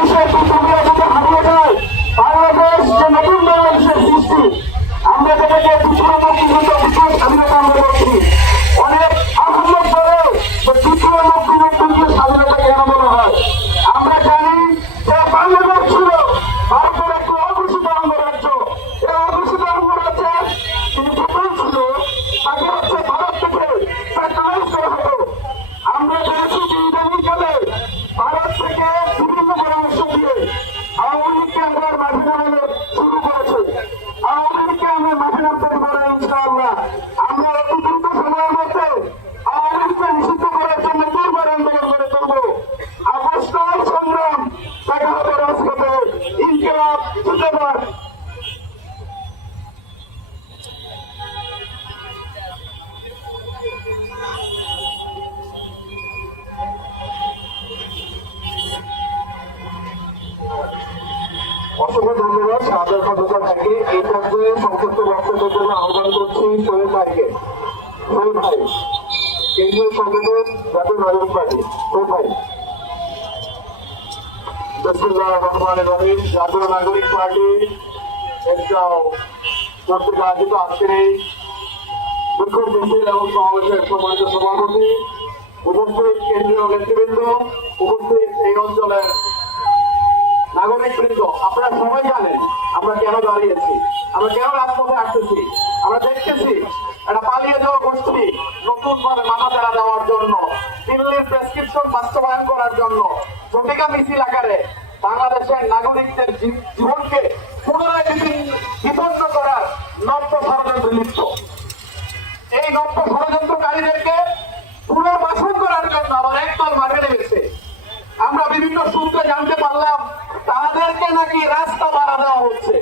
কিসের প্রক্রিয়া যদি হারিয়ে যায় বাংলাদেশ যে নতুন বাংলাদেশের সৃষ্টি আমরা যেটাকে দ্বিতীয় মুক্তিযুদ্ধ বিশেষ স্বাধীনতা আমরা করছি অনেক আন্দোলন করে যে দ্বিতীয় মুক্তিযুদ্ধকে স্বাধীনতা কেন বলা হয় আমরা জানি যে বাংলাদেশ ছিল ভারতের একটি অঘোষিত অঙ্গরাজ্য এই অঘোষিত অঙ্গরাজ্যে তিনি বিপুল ছিল তাকে হচ্ছে ভারত থেকে সেটেলাইজ করা হতো আমরা জেনেছি যে ইদানিংকালে ভারত থেকে বিভিন্ন পরামর্শ দিয়ে আওয়ামী লীগকে আমরা মাঠে নামানো শুরু করেছে আওয়ামী লীগকে আমরা মাঠে নামতে পারে ইনশাআল্লাহ আমরা অতি দ্রুত সময়ের মধ্যে আওয়ামী লীগকে নিষিদ্ধ করার জন্য দুর্বার আন্দোলন করে তুলব অবস্থায় সংগ্রাম দেখা হবে রাজপথে ইনকিলাব জিন্দাবাদ। অসংখ্য ধন্যবাদ আপনার কথা থাকে এই পর্যায়ে সংক্ষিপ্ত বক্তব্যের জন্য আহ্বান করছি শহীদ ভাইকে শহীদ ভাই কেন্দ্রীয় সংগঠন জাতীয় নাগরিক পার্টি শহীদ ভাই। জাতীয় নাগরিক পার্টি কর্তৃক আয়োজিত আজকের এই বিক্ষোভ মিছিল এবং সমাবেশের সম্মানিত সভাপতি উপস্থিত কেন্দ্রীয় নেতৃবৃন্দ উপস্থিত এই অঞ্চলের নাগরিক বৃন্দ আপনারা সবাই জানেন আমরা কেন দাঁড়িয়েছি আমরা কেন রাজপথে আসতেছি আমরা দেখতেছি একটা পালিয়ে যাওয়া গোষ্ঠী নতুন ভাবে মাথা চাড়া দেওয়ার জন্য দিল্লির প্রেসক্রিপশন বাস্তবায়ন করার জন্য ঝটিকা মিছিল আকারে বাংলাদেশের নাগরিকদের জীবনকে পুনরায় বিপন্ন করার নব্য ষড়যন্ত্রে লিপ্ত এই নব্য ষড়যন্ত্রকারীদেরকে পুনর্বাসন করার জন্য আবার একদল মাঠে নেমেছে আমরা বিভিন্ন সূত্রে জানতে পারলাম তাদেরকে নাকি রাস্তা ভাড়া দেওয়া হচ্ছে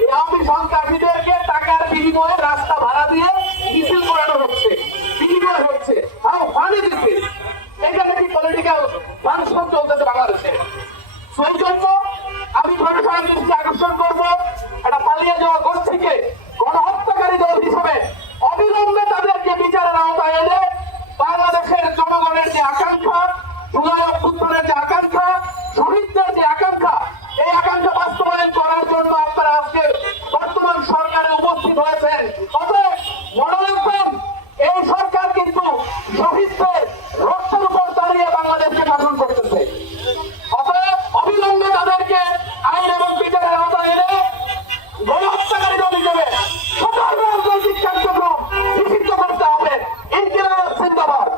এই আওয়ামী সন্ত্রাসীদেরকে টাকার বিনিময়ে রাস্তা ভাড়া দিয়ে মিছিল করানো হচ্ছে বিনিময় হচ্ছে হাউ ফানি দিচ্ছে এটা নাকি পলিটিক্যাল ফাংশন চলতেছে বাংলাদেশে সেই জন্য আমি প্রশাসনের দৃষ্টি আকর্ষণ করবো একটা পালিয়ে যাওয়া গোষ্ঠীকে গণহত্যাকারী দল হিসেবে অবিলম্বে তাদেরকে বিচারের আওতায় এনে বাংলাদেশের জনগণের যে আকাঙ্ক্ষা জুলাই অভ্যুত্থানের যে আকাঙ্ক্ষা শহীদদের যে আকাঙ্ক্ষা এই আকাঙ্ক্ষা বাস্তবায়ন করার জন্য আপনারা আজকে বর্তমান সরকারে উপস্থিত হয়েছেন অতএব মনে রাখবেন এই সরকার কিন্তু শহীদদের রক্তের উপর দাঁড়িয়ে বাংলাদেশকে শাসন করতেছে অতএব অবিলম্বে তাদেরকে আইন এবং বিচারের আওতায় এনে গণহত্যাকারী দল হিসেবে সকল রাজনৈতিক কার্যক্রম নিষিদ্ধ করতে হবে ইনকিলাব জিন্দাবাদ।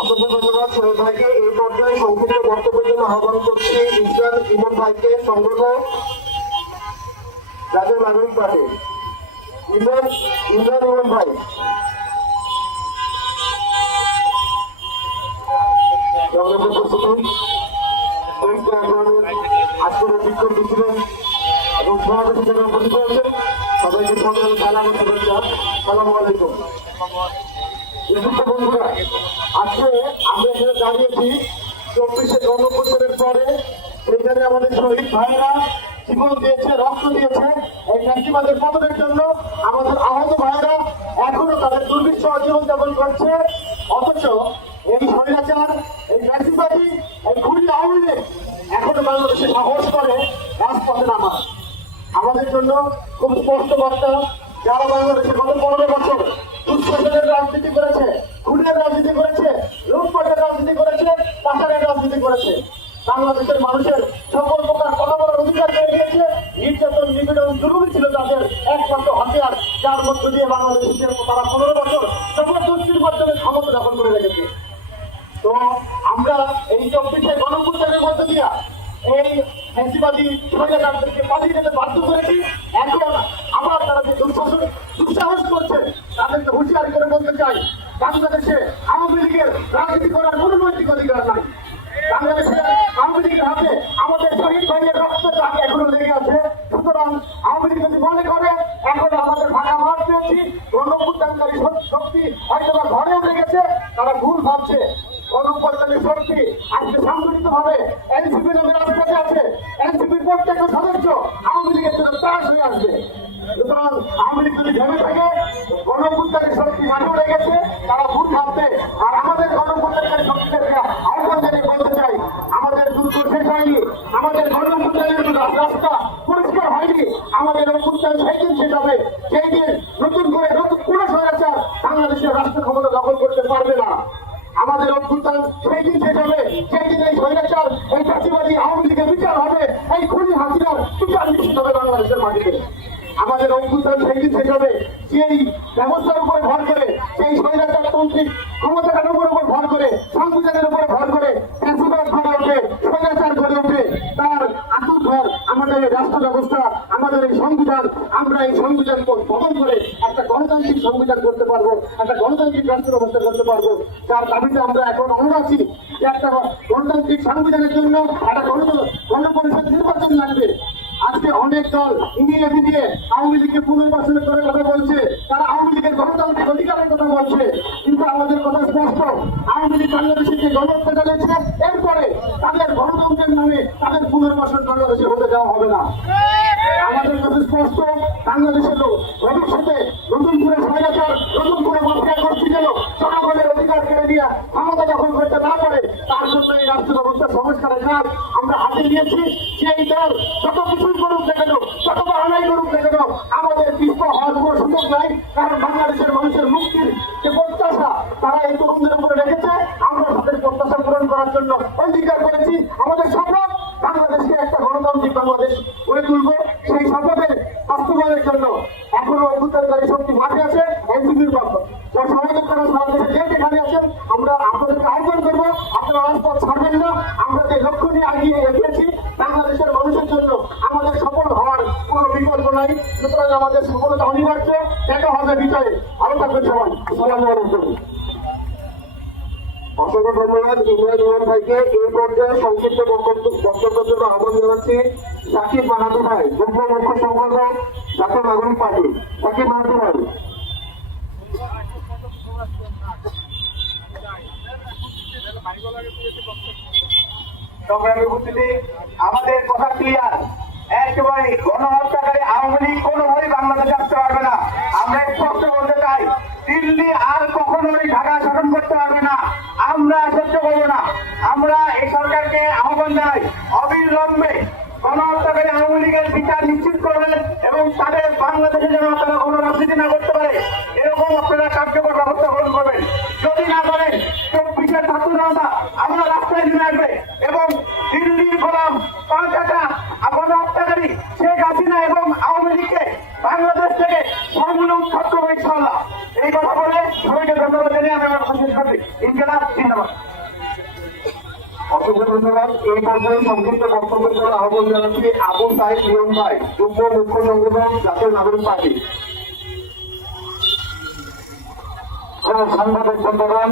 অসংখ্য ধন্যবাদ শহীদ ভাইকে এই পর্যায়ে সংক্ষিপ্ত বক্তব্যের জন্য আহ্বান করছি মিস্টার ইমন ভাইকে সংগঠক জাতীয় নাগরিক পার্টি ইমরান ইমন ভাই। আজকের বিক্ষোভ মিছিলেন এবং সভাপতি যারা উপস্থিত হয়েছেন সবাইকে সংগ্রামী সালাম ও শুভেচ্ছা। সালামু আলাইকুম বন্ধুরা, আজকে আমরা এখানে দাঁড়িয়েছি 24শে গণঅভ্যুত্থানের পরে সেখানে আমাদের শহীদ ভাইয়েরা জীবন দিয়েছে রক্ত দিয়েছে এই ফ্যাসিবাদের পতনের জন্য আমাদের আহত ভাইয়েরা এখনো তাদের দুর্বিষহ জীবন যাপন করছে অথচ এই স্বৈরাচার এই ফ্যাসিবাদী এই খুনি আওয়ামী লীগ এখনো বাংলাদেশে সাহস করে রাজপথে নামা আমাদের জন্য খুব স্পষ্ট বার্তা যারা বাংলাদেশে গত 15 বছর দুঃশাসনের রাজনীতি করেছে খুনের রাজনীতি করেছে লুটপাটের রাজনীতি করেছে পাচারের রাজনীতি করেছে বাংলাদেশের মানুষের সকল প্রকার কথা বলার অধিকার পেয়ে গিয়েছে নির্যাতন নিপীড়ন জরুরি ছিল তাদের একমাত্র হাতিয়ার যার মধ্য দিয়ে বাংলাদেশের তারা 15 বছর জবরদস্তির মাধ্যমে ক্ষমতা দখল করে রেখেছে। তো আমরা এই 24শে গণঅভ্যুত্থানের মধ্য দিয়া এই ফ্যাসিবাদী স্বৈরাচারদেরকে পালিয়ে যেতে বাধ্য করেছি। এখন আবার তারা যে দুঃসাহস করছে তাদেরকে হুঁশিয়ারি করে বলতে চাই বাংলাদেশে আওয়ামী লীগের রাজনীতি করার কোন নৈতিক অধিকার নাই। বাংলাদেশে আওয়ামী লীগের হাতে আমাদের শহীদ ভাইয়ের রক্তের দাগ এখনো লেগে আছে। সুতরাং আওয়ামী লীগ যদি মনে করে এখন আমাদের ফাঁকা মাঠ পেয়েছি গণঅভ্যুত্থানকারী শক্তি হয়তো বা ঘরেও লেগেছে তারা ভুল ভাবছে। গণঅভ্যুত্থানের শক্তি আজকে সংগঠিত ভাবে এনসিপি নামে রাজপথে আছে এনসিপির প্রত্যেকটা সদস্য আওয়ামী লীগের জন্য ত্রাস হয়ে আসবে। সুতরাং আওয়ামী লীগ যদি ভেবে থাকে গণঅভ্যুত্থানের শক্তি মাঠে লেগেছে তারা ভুল ভাবছে আর আমাদের গণঅভ্যুত্থানকারী শক্তিদেরকে আহ্বান জানিয়ে বলতে চাই আমাদের গণতন্ত্রের রাস্তা পরিষ্কার হয়নি। আমাদের অভ্যুত্থান সেই দিন শেষ হবে সেই দিন নতুন কোন স্বৈরাচার বাংলাদেশের রাষ্ট্র ক্ষমতা দখল করতে পারবে না। আমাদের অভ্যুত্থান সেই দিন শেষ হবে সেই দিন এই স্বৈরাচার এই চাষিবাদী আওয়ামী লীগের বিচার হবে, এই খুনি হাসিনার বিচার নিশ্চিত হবে বাংলাদেশের মাটিতে। আমাদের অভ্যুত্থান সেই দিন শেষ হবে সেই ব্যবস্থার উপরে ভর করে, সেই স্বৈরাচার তান্ত্রিক ক্ষমতার উপর ভর করে, সংবিধানের উপরে ভর করে ফ্যাসিবাদ গড়ে ওঠে, স্বৈরাচার গড়ে ওঠে। তার আসল ঘর আমাদের এই রাষ্ট্র ব্যবস্থা, আমাদের এই সংবিধান। আমরা এই সংবিধান বদল করে একটা গণতান্ত্রিক সংবিধান করতে পারবো, একটা গণতান্ত্রিক রাষ্ট্র ব্যবস্থা করতে পারবো। যার দাবিতে আমরা এখন অনুরোধ আছি যে একটা গণতান্ত্রিক সংবিধানের জন্য একটা গণপরিষদ নির্বাচন লাগবে। আজকে অনেক দল ইনিয়ে বিনিয়ে আওয়ামী লীগকে পুনর্বাসনের করে কথা বলছে, তারা আওয়ামী লীগের গণতান্ত্রিক অধিকারের কথা বলছে, কিন্তু আমাদের কথা স্পষ্ট, আওয়ামী লীগ বাংলাদেশে যে গণহত্যা চালিয়েছে এরপরে তাদের গণতন্ত্রের নামে তাদের পুনর্বাসন বাংলাদেশে হতে দেওয়া হবে না। আমাদের কাছে স্পষ্ট, বাংলাদেশের ভবিষ্যতে নতুন করে স্বৈরাচার, নতুন করে মাফিয়া গোষ্ঠী যেন জনগণের অধিকার কেড়ে দিয়ে ক্ষমতা দখল করতে না পারে, তার জন্য এই রাষ্ট্র ব্যবস্থা সংস্কারের কাজ আমরা হাতে নিয়েছি। সেই দল যত কিছুই করুক না কেন, যত বাহানাই করুক না কেন, আমাদের পিছপা হওয়ার কোনো সুযোগ নাই। কারণ বাংলাদেশের মানুষের মুক্তির যে প্রত্যাশা তারা এই তরুণদের উপরে রেখেছে, আমরা তাদের প্রত্যাশা পূরণ করার জন্য অঙ্গীকার করেছি। আমাদের শপথ বাংলাদেশকে একটা গণতান্ত্রিক বাংলাদেশ গড়ে তুলবো। সেই শপথের বাস্তবায়নের জন্য এখনো অভ্যুত্থানকারী শক্তি মাঠে আছে, এনসিপির পক্ষ সমাজের তারা সারা দেশে যে যেখানে আছেন আমরা আপনাদেরকে আহ্বান করবো, আপনারা রাজপথ ছাড়বেন না। আমরা যে লক্ষ্য নিয়ে আগিয়ে এগিয়েছি বাংলাদেশের মানুষের জন্য, আমাদের সফল হওয়ার কোনো বিকল্প নাই। সুতরাং আমাদের সফলতা অনিবার্য, দেখা হবে বিজয়ে। ভালো থাকবেন সবাই। আসসালামু আলাইকুম। অসংখ্য ধন্যবাদ ইমরান ভাইকে। এই পর্যায়ে সংক্ষিপ্ত বক্তব্যের জন্য আহ্বান জানাচ্ছি সাকিব মাহাদি ভাই, যুগ্ম মুখ্য সম্পাদক জাতীয় নাগরিক পার্টি। সাকিব মাহাদি ভাই। সংগ্রামী উপস্থিতি, আমাদের কথা ক্লিয়ার, একেবারে গণহত্যাকারী আওয়ামী লীগ কোনোভাবেই বাংলাদেশে আসতে পারবে না। আমরা স্পষ্ট বলতে চাই, দিল্লি আর কখনোই ঢাকা শাসন করতে পারবে না। আমরা সহ্য করবো না। আমরা এই সরকারকে আহ্বান জানাই, অবিলম্বে গণহত্যাকারী আওয়ামী লীগের বিচার নিশ্চিত করবেন এবং তাদের বাংলাদেশে যেন তারা কোনো রাজনীতি না করতে পারে এরকম আপনারা কার্যকর ব্যবস্থা গ্রহণ করবেন। যদি না করেন 24-এর ছাত্র জনতা আমরা রাস্তায় নেমে আসবে এবং দিল্লির গোলাম পাঁচটা গণহত্যাকারী শেখ হাসিনা এবং আওয়ামী লীগকে বাংলাদেশ থেকে সমূলে উৎখাত করবো ইনশাআল্লাহ। এই কথা বলে সবাইকে ধন্যবাদ জানিয়ে আমি আমার কথা শেষ করছি। ইনশাআল্লাহ, ধন্যবাদ। অসংখ্য ধন্যবাদ। এই পর্যায়ে সংক্ষিপ্ত বক্তব্যের জন্য আহ্বান জানাচ্ছি আবু সাইদ লিয়ন ভাই, যুগ্ম মুখ্য সংগঠক জাতীয় নাগরিক পার্টি। সাংবাদিক বন্ধুগণ,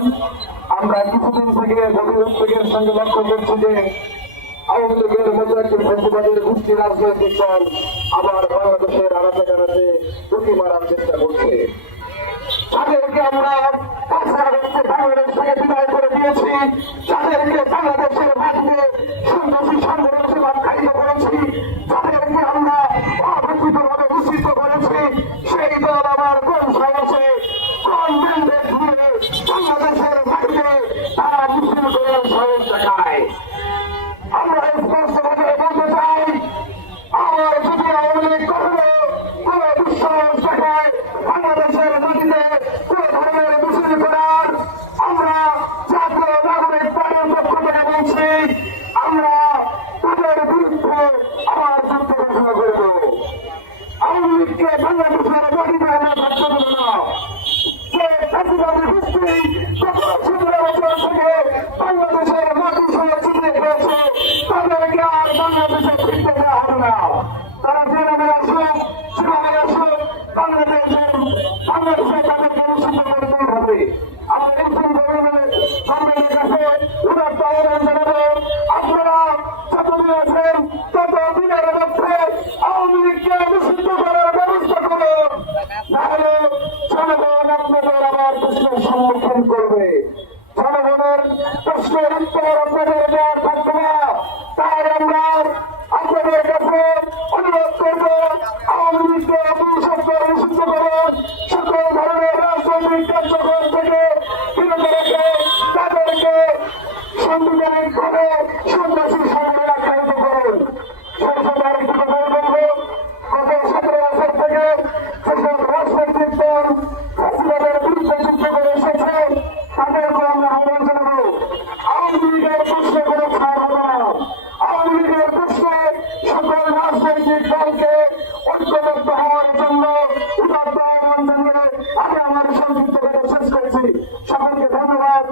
আমরা কিছুদিন থেকে গভীর উদ্বেগের সঙ্গে লক্ষ্য করছি যে আওয়ামী লীগের মতো একটি ফ্যাসিবাদের গোষ্ঠী রাজনৈতিক দল আবার বাংলাদেশের আনাচে কানাচে ঝুঁকি মারার চেষ্টা করছে। তাদেরকে আমরা বাংলাদেশ থেকে বিদায় করে দিয়েছি, তাদেরকে বাংলাদেশের মাটিতে সন্ত্রাসী সংগঠনের আখ্যায়িত করেছি, তাদেরকে আমরা অবস্থিতভাবে নিশ্চিত করেছি। সেই দল আবার কোন সাহসে কোন ব্যান্ডেজ দিয়ে বাংলাদেশের মাটিতে তারা মিছিল করার সাহস দেখায়। আমরা স্পষ্টভাবে বলতে চাই, আমার যদি আওয়ামী লীগ কখনো কোন দুঃসাহস দেখায় বাংলাদেশের মাটিতে কোন ধরনের মিছিল করার, আমরা জাতীয় নাগরিক পার্টির পক্ষ থেকে বলছি, আমরা তাদের বিরুদ্ধে আবার যুদ্ধ ঘোষণা করব। আওয়ামী লীগকে বাংলাদেশের মাটিতে আমরা থাকতে দেব না। যে ফ্যাসিবাদী গোষ্ঠী গত 17 বছর থেকে বাংলাদেশের মাটি সঙ্গে চিনে খেয়েছে, তাদেরকে আর বাংলাদেশে ফিরতে দেওয়া হবে না। তারা যেভাবে আসুক সেভাবে আসুক, বাংলাদেশে তাদেরকে নিশ্চিত করতেই হবে। আমরা গভর্নমেন্টের কাছে উদাত্ত আহ্বান জানাবো, আপনারা যতদিন আছেন ততদিনের মধ্যে আওয়ামী লীগকে নিষিদ্ধ করার ব্যবস্থা করুন, নাহলে জনগণ আপনাদের আবার প্রশ্নের সম্মুখীন করবে। জনগণের প্রশ্নের উত্তর আপনাদের দেওয়ার থাকবে না। তাই আমরা আপনাদের কাছে অনুরোধ করব, আওয়ামী লীগকে আপনি সরকার নিষিদ্ধ করুন, সকল ধরনের রাজনৈতিক কার্যক্রম থেকে বিরত রেখে তাদেরকে সাংবিধানিকভাবে সন্ত্রাসী সংগঠনে আখ্যায়িত করুন। সংক্ষিপ্ত করে শেষ করেছি। সকলকে ধন্যবাদ।